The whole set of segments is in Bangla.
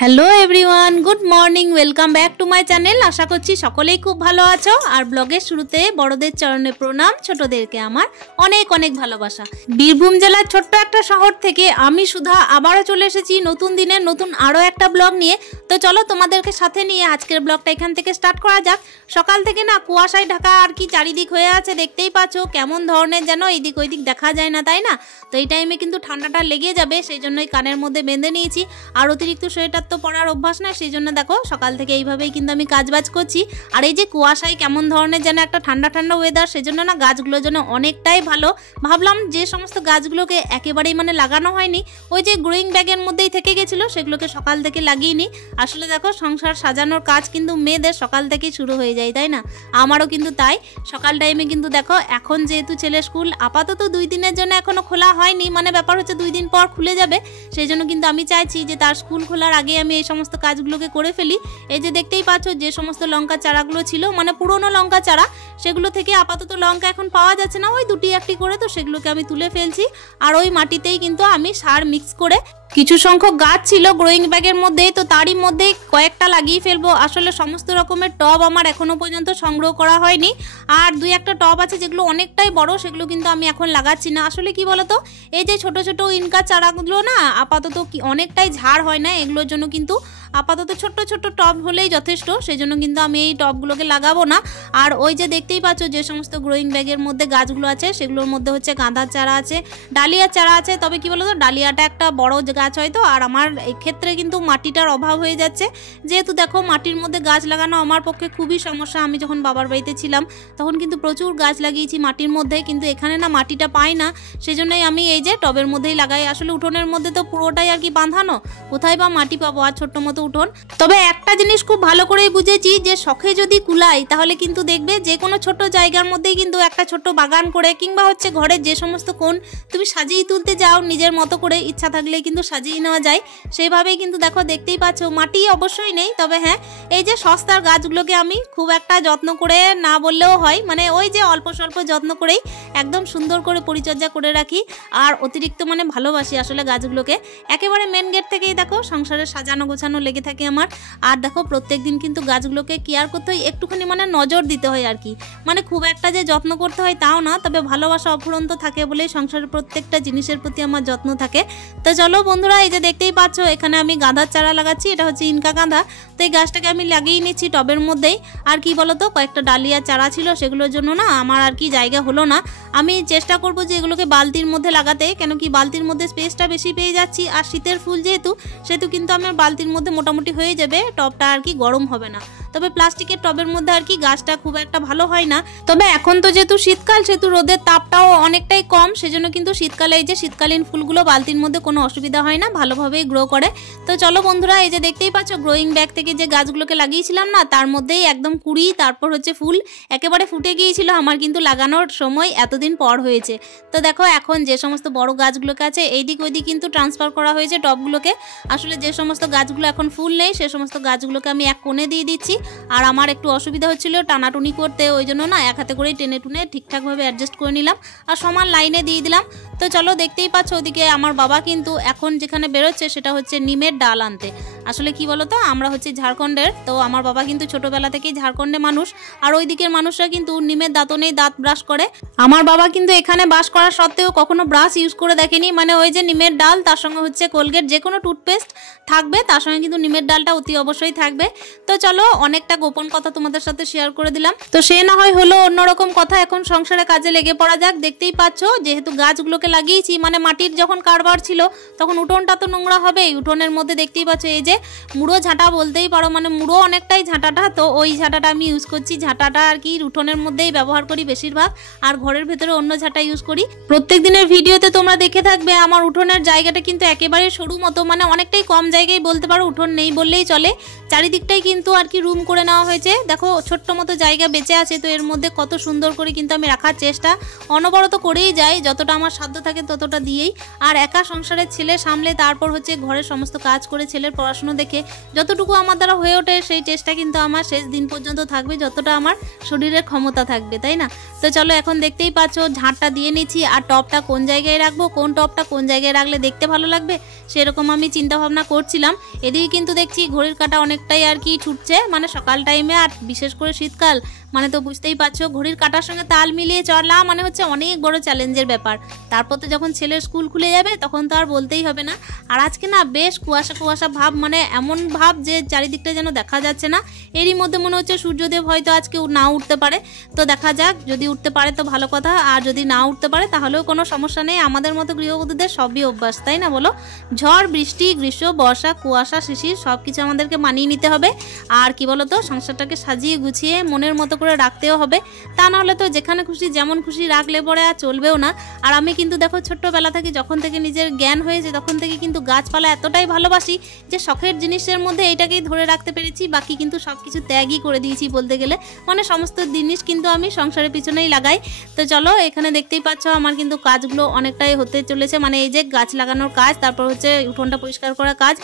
Hello everyone, good morning, welcome back to my channel. আশা করছি সকলেই খুব ভালো আছো। আর ব্লগের শুরুতে বড়দের চরণে প্রণাম, ছোটদেরকে আমার অনেক অনেক ভালোবাসা। বীরভূম জেলার ছোট্ট একটা শহর থেকে আমি সুধা আবারও চলে এসেছি নতুন দিনের নতুন আরও একটা ব্লগ নিয়ে। তো চলো তোমাদেরকে সাথে নিয়ে আজকের ব্লগটা এখান থেকে স্টার্ট করা যাক। সকাল থেকে না কুয়াশায় ঢাকা আর কি চারিদিক হয়ে আছে, দেখতেই পাচ্ছ কেমন ধরনের যেন এইদিক ওইদিক দেখা যায় না, তাই না? তো এই টাইমে কিন্তু ঠান্ডাটা লেগে যাবে, সেই জন্যই কানের মধ্যে বেঁধে নিয়েছি। আর অতিরিক্ত সোয়েটার তো পরার অভ্যাস না, সেই জন্য দেখো সকাল থেকে এইভাবেই কিন্তু আমি কাজবাজ করছি। আর এই যে কুয়াশায় কেমন ধরনের যেন একটা ঠান্ডা ঠান্ডা ওয়েদার, সেই জন্য না গাছগুলোর জন্য অনেকটাই ভালো। ভাবলাম যে সমস্ত গাছগুলোকে একেবারেই লাগানো হয়নি, ওই যে গ্রোয়িং ব্যাগের মধ্যেই থেকে গেছিলো, সেগুলোকে সকাল থেকে লাগিয়ে নিই। আসলে দেখো সংসার সাজানোর কাজ কিন্তু মেয়েদের সকাল থেকেই শুরু হয়ে যায়, তাই না? আমারও কিন্তু তাই। সকাল টাইমে কিন্তু দেখো এখন যেহেতু ছেলে স্কুল আপাতত 2 দিনের জন্য এখনো খোলা হয়নি, ব্যাপার হচ্ছে 2 দিন পর খুলে যাবে, সেই জন্য কিন্তু আমি চাইছি যে তার স্কুল খোলার আগে আমি এই সমস্ত কাজগুলোকে করে ফেলি। এই যে দেখতেই পাচ্ছ যে সমস্ত লঙ্কা চারাগুলো ছিল, পুরনো লঙ্কা চারা, সেগুলো থেকে আপাতত লঙ্কা এখন পাওয়া যাচ্ছে না, ওই 2টি-1টি করে, তো সেগুলোকে আমি তুলে ফেলছি। আর ওই মাটিতেই কিন্তু আমি সার মিক্স করে কিছু সংখ্যক গাছ ছিল গ্রোয়িং ব্যাগের মধ্যে, তো তারই মধ্যে কয়েকটা লাগিয়ে ফেলবো। আসলে সমস্ত রকমের টব আমার এখনো পর্যন্ত সংগ্রহ করা হয়নি, আর 2-1টা টব আছে যেগুলো অনেকটাই বড়, সেগুলো কিন্তু আমি এখন লাগাচ্ছি না। আসলে কি বলতো, এই যে ছোট ছোট ইনকা চারাগুলো না আপাতত অনেকটাই ঝাড় হয় না, এগুলোর জন্য কিন্তু আপাতত ছোট্ট ছোট্ট টব হলেই যথেষ্ট, সেই জন্য কিন্তু আমি এই টবগুলোকে লাগাবো না। আর ওই যে দেখতেই পাচ্ছ যে সমস্ত গ্রোয়িং ব্যাগের মধ্যে গাছগুলো আছে, সেগুলোর মধ্যে হচ্ছে গাঁদার চারা আছে, ডালিয়ার চারা আছে। তবে কি বলতো, ডালিয়াটা একটা বড় গাছ হয়তো, আর আমার এই ক্ষেত্রে কিন্তু মাটিটার অভাব হয়ে যাচ্ছে। যেহেতু দেখো মাটির মধ্যে গাছ লাগানো আমার পক্ষে খুবই সমস্যা। আমি যখন বাবার বাড়িতে ছিলাম তখন কিন্তু প্রচুর গাছ লাগিয়েছি মাটির মধ্যে, কিন্তু এখানে না মাটিটা পাই না, সেজন্যই আমি এই যে টবের মধ্যেই লাগাই। আসলে উঠোনের মধ্যে তো পুরোটাই আর কি বাঁধানো, কোথায় বা মাটি পাবো আর ছোট্ট মতো উঠোন। তবে একটা জিনিস খুব ভালো করেই বুঝেছি যে শখে যদি কুলাই তাহলে কিন্তু দেখবে যে কোনো ছোট জায়গার মধ্যেই কিন্তু একটা ছোট্ট বাগান করে, কিংবা হচ্ছে ঘরের যে সমস্ত কোণ তুমি সাজিয়ে তুলতে যাও নিজের মতো করে, ইচ্ছা থাকলে কিন্তু সাজিয়ে নেওয়া যায়। সেইভাবেই কিন্তু দেখো দেখতেই পাচ্ছ মাটি অবশ্যই নেই, তবে হ্যাঁ এই যে সস্তার গাছগুলোকে আমি খুব একটা যত্ন করে না বললেও হয়, ওই যে অল্প স্বল্প যত্ন করেই একদম সুন্দর করে পরিচর্যা করে রাখি। আর অতিরিক্ত ভালোবাসি আসলে গাছগুলোকে। একেবারে মেন গেট থেকেই দেখো সংসারে সাজানো গোছানো লেগে থাকে আমার। আর দেখো প্রত্যেক দিন কিন্তু গাছগুলোকে কেয়ার করতে হয়, একটুখানি নজর দিতে হয় আর কি, খুব একটা যে যত্ন করতে হয় তাও না, তবে ভালোবাসা অফুরন্ত থাকে বলেই সংসারের প্রত্যেকটা জিনিসের প্রতি আমার যত্ন থাকে। তো চলো বন্ধুরা, এই যে দেখতেই পাচ্ছ এখানে আমি গাঁদার চারা লাগাচ্ছি, এটা হচ্ছে ইনকা গাঁদা। তো এই গাছটাকে আমি লাগিয়ে নিচ্ছি টবের মধ্যেই। আর কি বলতো, কয়েকটা ডালিয়ার চারা ছিল, সেগুলোর জন্য না আমার আর কি জায়গা হলো না। আমি চেষ্টা করব যে এগুলোকে বালতির মধ্যে লাগাতে, কেন কি বালতির মধ্যে স্পেসটা বেশি পেয়ে যাচ্ছি, আর শীতের ফুল যেহেতু সেহেতু কিন্তু আমার বালতির মধ্যে মোটামুটি হয়ে যাবে, টবটা আর কি গরম হবে না। তবে প্লাস্টিকের টবের মধ্যে আর কি গাছটা খুব একটা ভালো হয় না। তবে এখন তো যেহেতু শীতকাল, সেহেতু রোদের তাপটাও অনেকটাই কম, সেজন্য কিন্তু শীতকালে এই যে শীতকালীন ফুলগুলো বালতির মধ্যে কোনো অসুবিধা হয় না, ভালোভাবেই গ্রো করে। তো চলো বন্ধুরা, এই যে দেখতেই পাচ্ছ গ্রোয়িং ব্যাগ থেকে যে গাছগুলোকে লাগিয়েছিলাম না, তার মধ্যেই একদম কুড়ি, তারপর হচ্ছে ফুল একেবারে ফুটে গিয়েছিল। আমার কিন্তু লাগানোর সময় এতদিন পর হয়েছে। তো দেখো এখন যে সমস্ত বড় গাছগুলোকে আছে এইদিক ওইদিক কিন্তু ট্রান্সফার করা হয়েছে টবগুলোকে। আসলে যে সমস্ত গাছগুলো এখন ফুল নেই সে সমস্ত গাছগুলোকে আমি এক কোণে দিয়ে দিচ্ছি। আর আমার একটু অসুবিধা হচ্ছিল টানাটুনি করতে, ওই জন্য না এক হাতে করেই টেনে টুনে ঠিকঠাকভাবে অ্যাডজাস্ট করে নিলাম আর সমান লাইনে দিয়ে দিলাম। তো চলো দেখতেই পাচ্ছ ওদিকে আমার বাবা কিন্তু এখন যেখানে বেরোচ্ছে সেটা হচ্ছে নিমের ডাল আনতে। আসলে কি বলতো, আমরা হচ্ছে ঝাড়খণ্ডের, তো আমার বাবা কিন্তু ছোটবেলা থেকেই ঝাড়খণ্ডে মানুষ, আর ওই দিকের মানুষরা কিন্তু নিমের দাঁতনেই দাঁত ব্রাশ করে। আমার বাবা কিন্তু এখানে বাস করা সত্ত্বেও কখনো ব্রাশ ইউজ করে দেখেনি, ওই যে নিমের ডাল, তার সঙ্গে হচ্ছে কোলগেট, যে কোনো টুথপেস্ট থাকবে, তার সঙ্গে কিন্তু নিমের ডালটা অতি অবশ্যই থাকবে। তো চলো অনেকটা গোপন কথা তোমাদের সাথে শেয়ার করে দিলাম, তো সে না হয় হলো অন্যরকম কথা। এখন সংসারে কাজে লেগে পড়া যাক। দেখতেই পাচ্ছ যেহেতু গাছগুলোকে লাগিয়েছি, মাটির যখন কারবার ছিল তখন উঠোনটা তো নোংরা হবেই। উঠোনের মধ্যে দেখতেই পাচ্ছ এই যে মুড়ো ঝাঁটা বলতেই পারো, মুড়ো অনেকটাই ঝাঁটাটা, তো ওই ঝাঁটাটা আমি ইউজ করছি। ঝাঁটাটা আর কি উঠোনের মধ্যেই ব্যবহার করি বেশিরভাগ, আর ঘরের ভেতরে অন্য ঝাঁটা ইউজ করি। প্রত্যেক দিনের ভিডিওতে তোমরা দেখে থাকবে আমার উঠোনের জায়গাটা কিন্তু একেবারে সরু মতো, অনেকটাই কম জায়গায় বলতে পারো উঠোন উঠোন নেই বললেই চলে, চারিদিকটাই কিন্তু আর কি রুম করে নেওয়া হয়েছে। দেখো ছোট্ট মতো জায়গা বেঁচে আছে, তো এর মধ্যে কত সুন্দর করে কিন্তু আমি রাখার চেষ্টা অনবরত করেই যাই, যতটা আমার সাধ্য থাকে ততটা দিয়েই। আর একা সংসারের ছেলে সামলে তারপর হচ্ছে ঘরের সমস্ত কাজ করে ছেলের পড়াশুনো দেখে যতটুকু আমার দ্বারা হয়ে ওঠে সেই চেষ্টা কিন্তু আমার শেষ দিন পর্যন্ত থাকবে, যতটা আমার শরীরের ক্ষমতা থাকবে, তাই না? তো চলো এখন দেখতেই পাচ্ছ ঝাঁটটা দিয়ে নিচ্ছি, আর টপটা কোন জায়গায় রাখবো, কোন টপটা কোন জায়গায় রাখলে দেখতে ভালো লাগবে সেরকম আমি চিন্তা ভাবনা করছিলাম। এদিকে কিন্তু দেখছি ঘড়ির কাঁটা অনেকটাই আর কি ছুটছে, মানে সকাল টাইমে, আর বিশেষ করে শীতকাল মানে তো বুঝতেই পারছো ঘড়ির কাঁটার সঙ্গে তাল মিলিয়ে চলা মানে হচ্ছে অনেক বড় চ্যালেঞ্জের ব্যাপার। তারপর তো যখন ছেলের স্কুল খুলে যাবে তখন তো আর বলতেই হবে না। আর আজকে না বেশ কুয়াশা কুয়াশা ভাব, মানে এমন ভাব যে চারিদিকটা যেন দেখা যাচ্ছে না। এরই মধ্যে মনে হচ্ছে সূর্যদেব হয়তো আজকে না উঠতে পারে, তো দেখা যাক, যদি উঠতে পারে তো ভালো কথা, আর যদি না উঠতে পারে তাহলেও কোনো সমস্যা নেই, আমাদের মতো গৃহবধূদের সবই অভ্যাস, তাই না বলো? ঝড় বৃষ্টি গ্রীষ্ম বর্ষা কুয়াশা শিশির সব কিছু আমাদেরকে মানিয়ে নিতে হবে। আর কি বলো তো, সংসারটাকে সাজিয়ে গুছিয়ে মনের মতো করে রাখতেও হবে, তা নাহলে তো যেখানে খুশি যেমন খুশি রাখলে পরে আর চলবেও না। আর আমি কিন্তু দেখো ছোট্টবেলা থেকে যখন থেকে নিজের জ্ঞান হয়েছে তখন থেকে কিন্তু গাছপালা এতটাই ভালোবাসি যে শখের জিনিসের মধ্যে এইটাকেই ধরে রাখতে পেরেছি, বাকি কিন্তু সব কিছু ত্যাগই করে দিয়েছি বলতে গেলে, মানে সমস্ত জিনিস কিন্তু আমি সংসারের পিছনেই লাগাই। তো চলো এখানে দেখতেই পাচ্ছ আমার কিন্তু কাজগুলো অনেকটাই হতে চলেছে, মানে এই যে গাছ লাগানোর কাজ, তারপর হচ্ছে উঠোনটা পরিষ্কার করার কাজ,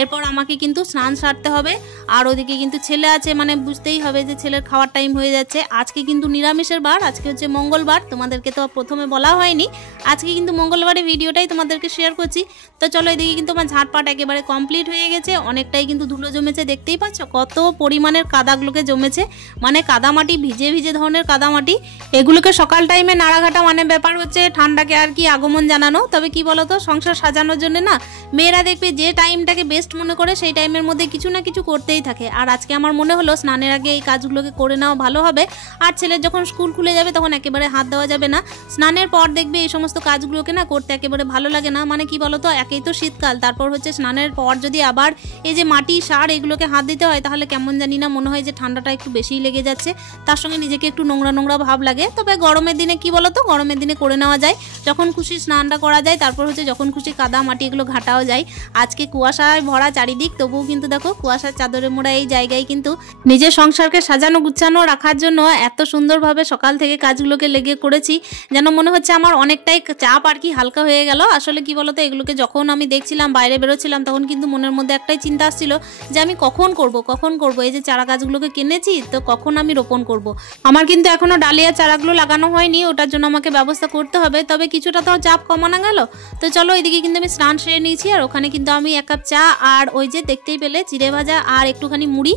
এরপর আমাকে কিন্তু স্নান সারতে হবে। আর ওদিকে কিন্তু ছেলে আছে, মানে বুঝতেই হবে যে ছেলের খাওয়ার টাইম হয়ে যাচ্ছে। আজকে কিন্তু নিরামিষের বার, আজকে হচ্ছে মঙ্গলবার, তোমাদেরকে তো প্রথমে বলা হয়নি, আজকে কিন্তু মঙ্গলবারের ভিডিওটাই তোমাদেরকে শেয়ার করছি। তো চলো এদিকে কিন্তু আমার ঝাঁটপাট একেবারে কমপ্লিট হয়ে গেছে, অনেকটাই কিন্তু ধুলো জমেছে, দেখতেই পাচ্ছ কত পরিমাণের কাদাগুলোকে জমেছে, মানে কাদামাটি ভিজে ভিজে ধরনের কাদামাটি। এগুলোকে সকাল টাইমে নাড়াঘাটা, মানে ব্যাপার হচ্ছে ঠান্ডাকে আর কি আগমন জানানো। তবে কি বলতো, সংসার সাজানোর জন্য না মেয়েরা দেখবে যে টাইমটাকে বেস্ট মনে করে সেই টাইমের মধ্যে কিছু না কিছু করতেই থাকে। আর আজকে আমার মনে হলো স্নানের আগে এই কাজগুলোকে করে নেওয়া ভালো হবে, আর ছেলের যখন স্কুল খুলে যাবে তখন একেবারে হাত দেওয়া যাবে না। স্নানের পর দেখবে এই সমস্ত কাজগুলোকে না করতে একেবারে ভালো লাগে না, মানে কি বলতো, একেই তো শীতকাল, তারপর হচ্ছে স্নানের পর যদি আবার এই যে মাটি সার এগুলোকে হাত দিতে হয় তাহলে কেমন জানি না মনে হয় যে ঠান্ডাটা একটু বেশিই লেগে যাচ্ছে, তার সঙ্গে নিজেকে একটু নোংরা নোংরা ভাব লাগে। তবে গরমের দিনে কি বলতো, গরমের দিনে করে নেওয়া যায়, যখন খুশি স্নানটা করা যায়, তারপর হচ্ছে যখন খুশি কাদা মাটি এগুলো ঘাটাও যায়। আজকে কুয়াশায় ভরা চারিদিক, তবুও কিন্তু দেখো কুয়াশার চাদরে মোড়া এই জায়গায় কিন্তু নিজের সংসারকে সাজানো গুছানো রাখার জন্য এত সুন্দরভাবে সকাল থেকে কাজগুলোকে লেগে করেছি, যেন মনে হচ্ছে আমার অনেকটাই চাপ আর কি হালকা হয়ে গেল। আসলে কি বলতো, এগুলোকে যখন আমি দেখছিলাম বাইরে বেরোচ্ছিলাম তখন কিন্তু মনের মধ্যে একটাই চিন্তা আসছিল যে আমি কখন করব, এই যে চারা গাছগুলোকে কিনেছি তো কখন আমি রোপণ করব। আমার কিন্তু এখনো ডালিয়া চারাগুলো লাগানো হয়নি, ওটার জন্য আমাকে ব্যবস্থা করতে হবে, তবে কিছুটা তো চাপ কমানো গেল। তো চলো এদিকে কিন্তু আমি স্নান সেরে নিয়েছি, আর ওখানে কিন্তু আমি এক কাপ চা আর ওই যে দেখতেই পেলে চিড়ে ভাজা আর একটুখানি মুড়ি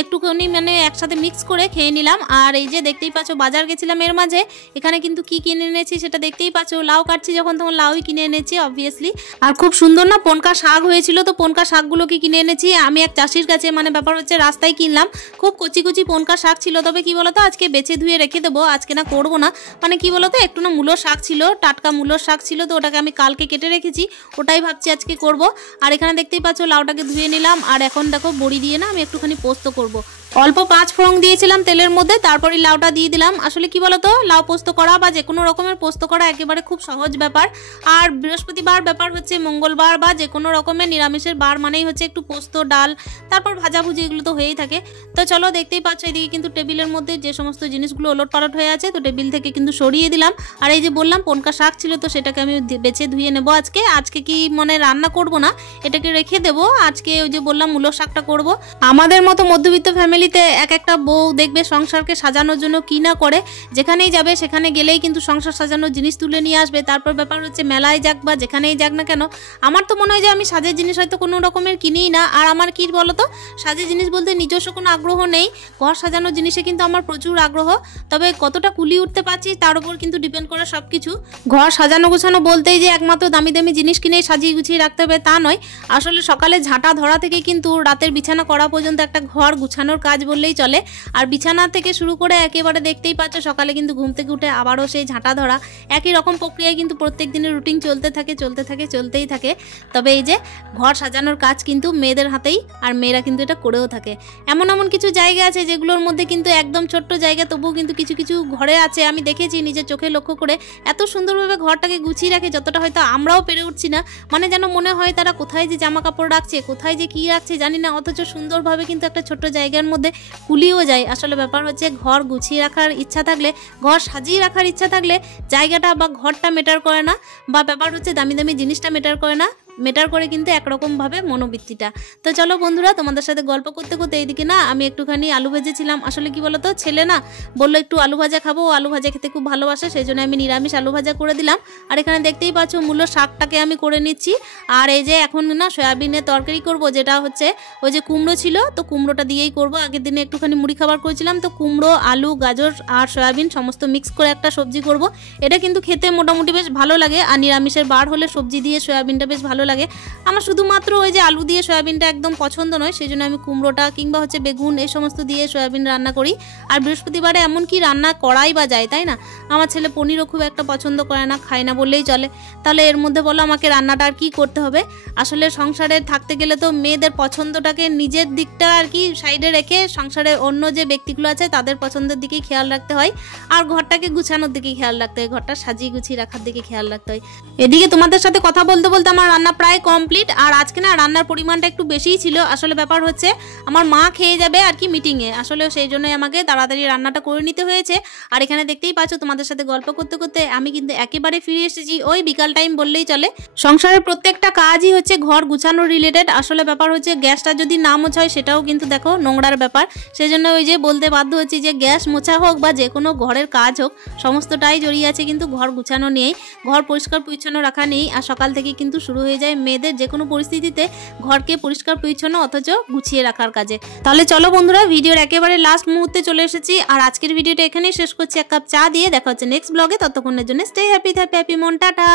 একটুখানি মানে একসাথে মিক্স করে খেয়ে নিলাম। আর এই যে দেখতেই পাচ্ছ বাজার গেছিলাম, এর মাঝে এখানে কিন্তু কি কিনে এনেছি সেটা দেখতেই পাচ্ছ, লাউ কাটছি যখন তখন লাউই কিনে এনেছি অবভিয়াসলি। আর খুব সুন্দর না পনকা শাক হয়েছিল, তো পনকা শাকগুলোকে কিনে এনেছি আমি এক চাষির কাছে, মানে ব্যাপার হচ্ছে রাস্তায় কিনলাম, খুব কচি কচি পনকা শাক ছিল। তবে কি বলতো, আজকে বেছে ধুয়ে রেখে দেবো, আজকে না করবো না, মানে কি বলতো একটু না মূলো শাক ছিল, টাটকা মূলো শাক ছিল, তো ওটাকে আমি কালকে কেটে রেখেছি, ওটাই ভাবছি আজকে করব। আর এখানে দেখতেই পাচ্ছ লাউটাকে ধুয়ে নিলাম, আর এখন দেখো বড়ি দিয়ে না আমি একটুখানি পোস্ত করব। অল্প 5 ফোড়ন দিয়েছিলাম তেলের মধ্যে, তারপরে লাউটা দিয়ে দিলাম। আসলে কি বলতো, লাউ পোস্ত করা বা যে কোনো রকমের পোস্ত করা একেবারে খুব সহজ ব্যাপার। আর বৃহস্পতিবার ব্যাপার হচ্ছে মঙ্গলবার বা যে কোনো রকমের নিরামিষের বার মানেই হচ্ছে একটু পোস্ত ডাল তারপর ভাজাভুজি এগুলো তো হয়েই থাকে। তো চলো দেখতেই পাচ্ছ এদিকে কিন্তু টেবিলের মধ্যে যে সমস্ত জিনিসগুলো ওলট পালট হয়ে আছে, তো টেবিল থেকে কিন্তু সরিয়ে দিলাম। আর এই যে বললাম পনকা শাক ছিল, তো সেটাকে আমি বেছে ধুয়ে নেবো আজকে কি মানে রান্না করব না, এটাকে রেখে দেবো। আজকে ওই যে বললাম মূলো শাকটা করব। আমাদের মতো মধ্যবিত্ত ফ্যামিলিতে এক একটা বউ দেখবে সংসারকে সাজানোর জন্য কি না করে, যেখানেই যাবে সেখানে গেলেই কিন্তু সংসার সাজানোর জিনিস তুলে নিয়ে আসবে। তারপর ব্যাপার হচ্ছে মেলায় যাক বা যেখানেই যাক না কেন, আমার তো মনে হয় যে আমি সাজের জিনিস হয়তো কোনো রকমের কিনিই না। আর আমার কি বলতো, সাজের জিনিস বলতে নিজস্ব কোনো আগ্রহ নেই, ঘর সাজানোর জিনিসে কিন্তু আমার প্রচুর আগ্রহ, তবে কতটা কুলি উঠতে পারছি তার উপর কিন্তু ডিপেন্ড করে সব কিছু। ঘর সাজানো গোছানো বলতেই যে একমাত্র দামি দামি জিনিস কিনেই সাজিয়ে গুছিয়ে রাখতে হবে তা নয়, আসলে সকালে ঝাঁটা ধরা থেকে কিন্তু রাতের বিছানা করা পর্যন্ত একটা ঘর গুছানোর কাজ বললেই চলে। আর বিছানা থেকে শুরু করে একেবারে দেখতেই পাচ্ছ সকালে কিন্তু ঘুম থেকে উঠে আবারও সেই ঝাঁটা ধরা, একই রকম প্রক্রিয়ায় কিন্তু প্রত্যেক দিনের রুটিন চলতেই থাকে। তবে এই যে ঘর সাজানোর কাজ কিন্তু মেয়েদের হাতেই, আর মেয়েরা কিন্তু এটা করেও থাকে। এমন কিছু জায়গা আছে যেগুলোর মধ্যে কিন্তু একদম ছোট্ট জায়গা, তবুও কিন্তু কিছু ঘরে আছে, আমি দেখেছি নিজের চোখে লক্ষ্য করে, এত সুন্দরভাবে ঘরটাকে গুছিয়ে রাখে যতটা হয়তো আমরাও পেরে উঠছি না। মানে যেন মনে হয় তারা কোথায় যে জামা কাপড় রাখছে, কোথায় যে কী রাখছে জানি না, অথচ সুন্দরভাবে কিন্তু একটা ছোট্ট জায়গার মধ্যে কুলিয়েও যায়। আসলে ব্যাপার হচ্ছে ঘর গুছিয়ে রাখার ইচ্ছা থাকলে, ঘর সাজিয়ে রাখার ইচ্ছা থাকলে জায়গাটা বা ঘরটা ম্যাটার করে না, বা ব্যাপার হচ্ছে দামি জিনিসটা ম্যাটার করে না, ম্যাটার করে কিন্তু একরকমভাবে মনোবৃত্তিটা। তো চলো বন্ধুরা, তোমাদের সাথে গল্প করতে করতে এইদিকে না আমি একটুখানি আলু ভেজেছিলাম। আসলে কি বলতো, ছেলে না বললো একটু আলু ভাজা খাবো, আলু ভাজা খেতে খুব ভালোবাসে, সেই জন্য আমি নিরামিষ আলু ভাজা করে দিলাম। আর এখানে দেখতেই পাচ্ছ মূল্য শাকটাকে আমি করে নিচ্ছি। আর এই যে এখন না সয়াবিনের তরকারি করব, যেটা হচ্ছে ওই যে কুমড়ো ছিল, তো কুমড়োটা দিয়েই করব। আগের দিনে একটুখানি মুড়ি খাবার করেছিলাম, তো কুমড়ো, আলু, গাজর আর সয়াবিন সমস্ত মিক্স করে একটা সবজি করব। এটা কিন্তু খেতে মোটামুটি বেশ ভালো লাগে, আর নিরামিষের বার হলে সবজি দিয়ে সয়াবিনটা বেশ ভালো লাগে। আমার শুধুমাত্র ওই যে আলু দিয়ে সয়াবিনটা একদম পছন্দ নয়, সেই জন্য আমি কুমড়োটা কিংবা হচ্ছে বেগুন এই সমস্ত দিয়ে সয়াবিন রান্না করি। আর বৃহস্পতিবারে এমন কি রান্না করাই বা যায়, তাই না? আমার ছেলে পনিরও খুব একটা পছন্দ করে না, খায় না বললেই চলে। তাহলে এর মধ্যে বলো আমাকে রান্নাটা আর কি করতে হবে? আসলে সংসারে থাকতে গেলে তো মেয়েদের পছন্দটাকে, নিজের দিকটা আর কি সাইডে রেখে সংসারের অন্য যে ব্যক্তিগুলো আছে তাদের পছন্দের দিকেই খেয়াল রাখতে হয়, আর ঘরটাকে গুছানোর দিকে খেয়াল রাখতে হয়, ঘরটা সাজিয়ে গুছিয়ে রাখার দিকে খেয়াল রাখতে হয়। এদিকে তোমাদের সাথে কথা বলতে বলতে আমার রান্না প্রায় কমপ্লিট। আর আজকে না রান্নার পরিমাণটা একটু বেশিই ছিল। আসলে ব্যাপার হচ্ছে আমার মা খেয়ে যাবে আর কি মিটিংয়ে, আসলে সেই জন্যই আমাকে তাড়াতাড়ি রান্নাটা করে নিতে হয়েছে। আর এখানে দেখতেই পাচ্ছ তোমাদের সাথে গল্প করতে করতে আমি কিন্তু একেবারে ফিরে এসেছি ওই বিকাল টাইম বললেই চলে। সংসারের প্রত্যেকটা কাজই হচ্ছে ঘর গুছানো রিলেটেড। আসলে ব্যাপার হচ্ছে গ্যাসটা যদি না মোছা হয় সেটাও কিন্তু দেখো নোংরার ব্যাপার, সেই জন্য ওই যে বলতে বাধ্য হচ্ছি যে গ্যাস মোছা হোক বা যে কোনো ঘরের কাজ হোক, সমস্তটাই জড়িয়ে আছে কিন্তু ঘর গুছানো নিয়েই, ঘর পরিষ্কার পরিচ্ছন্ন রাখা নেই। আর সকাল থেকে কিন্তু শুরু হয়ে যায় মেয়েদের যে কোনো পরিস্থিতিতে ঘরকে পরিষ্কার পরিচ্ছন্ন অথচ গুছিয়ে রাখার কাজে। তাহলে চলো বন্ধুরা, ভিডিওর একেবারে লাস্ট মুহূর্তে চলে এসেছি, আর আজকের ভিডিওটা এখানেই শেষ করছি এক কাপ চা দিয়ে। দেখা হচ্ছে নেক্সট ব্লগে, ততক্ষণের জন্য স্টে হ্যাপি মন, টাটা।